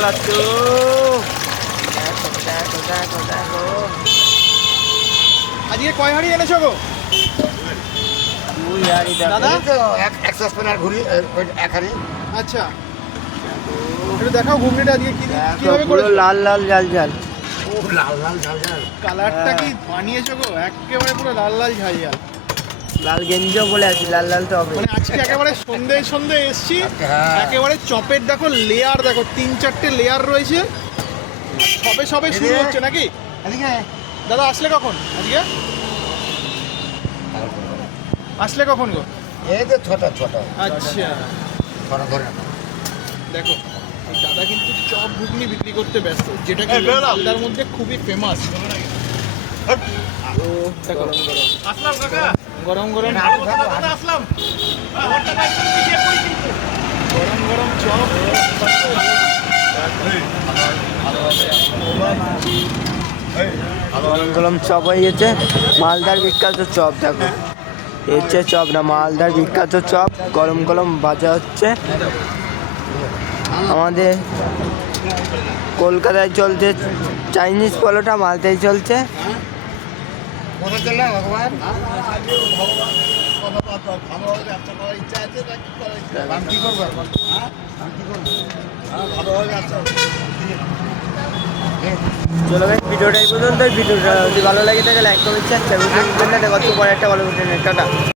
চালাচ্ছ। আজকে কয় হাঁড়ি এনেছো গো? দুই হাঁড়ি দাদা? এক সসপ্যান আর ঘুরি এক হাঁড়ি। আচ্ছা, একটু দেখাও ঘুগনিটা আজকে কিভাবে পুরো করেছো। লাল লাল ঝাল ঝাল। ও লাল লাল ঝাল ঝাল। কালারটা কি বানিয়েছো গো? একেবারে পুরো লাল লাল ঝাল ঝাল। লাল গেঞ্জিও বলে আছি, লাল লাল তো হবে। মানে আজকে একেবারে সন্ধে এসছি, হ্যাঁ। একেবারে চপের দেখো লেয়ার, দেখো 3-4টে লেয়ার রয়েছে। সবে শুরু হচ্ছে নাকি? এদিকে দাদা আসলে কখন আজকে? আসলে কখন গো? এই তো ছোট ছোট আচ্ছা, ছোট ধরে দেখো এই দাদা কিন্তু চপ ঘুগনি বিক্রি করতে ব্যস্ত, যেটা কি মালদার মধ্যে খুবই ফেমাস। দেখো আসলাম কাকা। গরম গরম আসলাম। গরম গরম চপ। গরম গরম চপ হয়ে গেছে। মালদার বিখ্যাত চপ দেখো, হচ্ছে চপ না, মালদার বিখ্যাত চপ গরম গরম ভাজা হচ্ছে। আমাদের কলকাতায় চলছে চাইনিজ পরোটা, মালদায় চলছে কোথায় চললাম ভগবান? আমি কি করবো এখন? আমি কি করবো? চলো ভাই, ভিডিওটা এই পর্যন্ত। ভিডিওটা যদি ভালো লাগে থাকে লাইক কমেন্ট শেয়ার, দেখা হচ্ছে পরে একটা ভালো ভিডিও নিয়ে। টাটা।